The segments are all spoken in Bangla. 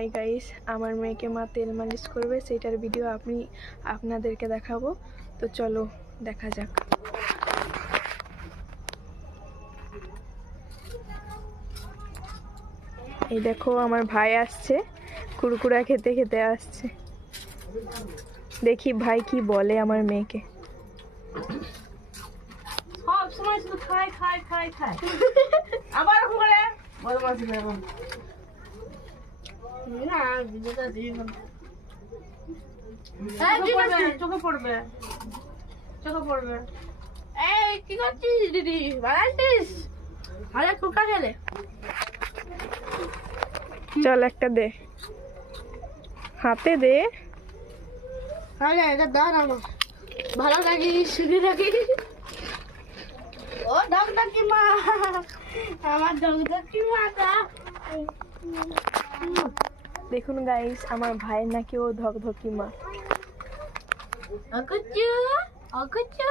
হাই গাইস, আমার মেয়েকে মা তেল মালিশ করবে, সেটার ভিডিও আপনাদেরকে দেখাবো। তো চলো দেখা যাক। এই দেখো আমার ভাই আসছে, কুরকুরা খেতে খেতে আসছে। দেখি ভাই কি বলে আমার মেয়েকে। সব সময় শুধু খাই খাই খাই খাই আবার করে বদমাশি করব না। ভিডিওটা দিই না, চোখে পড়বে। এই কি করছিস দিদি? বাড়াইছিস? আরে কুকা খেলে চল একটা দে, হাতে দে। আরে এটা দাঁড় আমার ভালো লাগে, শুনে রাখি। ও ডক্টর মা, আমার ডক্টর মাটা। দেখুন গাইস, আমার ভাইয়ের নাকি ও ধকধকি মা। অকুচু অকুচু,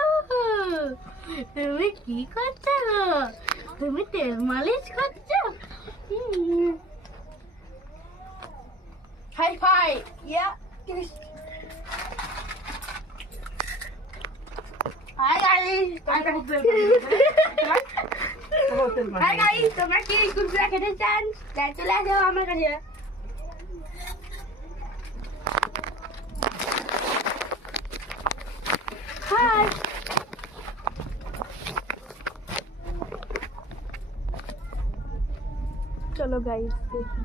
তুমি কি করছো? তুমি তেল মালিশ করছো? হাই ফাই ইয়া। হাই গাইস, তোমরা কি কুরকুরা খেতে চান? চলে আসো আমার কাছে। হাই, চলো গাইস দেখি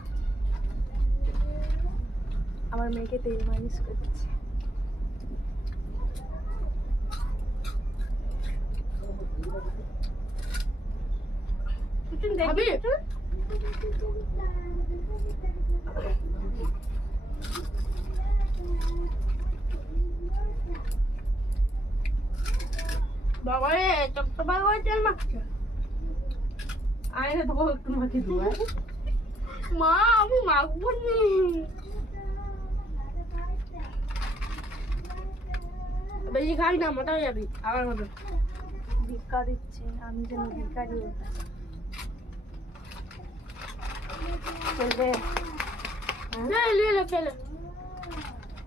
আমার মেয়েকে তেল মালিশ করছে। দেখবি? বাবা রে, চকচকা করে তেল মাখছে। আয়না তো একটু মাখি দেবো। মা, আমি মাখবো নি। বেশি খাবি না, মোটা হয়ে যাবি আমার মতো। ভিক্ষা দিচ্ছে, আমি যেন ভিখারি হই। চলবে? খেলে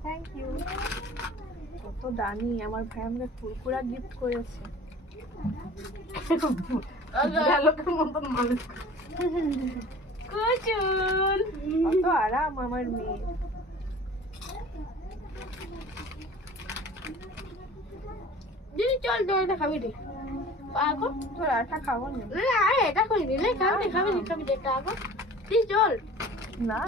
থ্যাংক ইউ। কত দামি, আমার ভাই আমাকে কুরকুরা গিফট করেছে। লোকের মতন মানুষ। কুচুল, কত আরাম আমার মেয়ে। দিদি চল, তো এটা খাবি রে আগো। তোর আটা খাবো না। না, এটা করিনি, খাবি এটা আগো। দিদি চল না।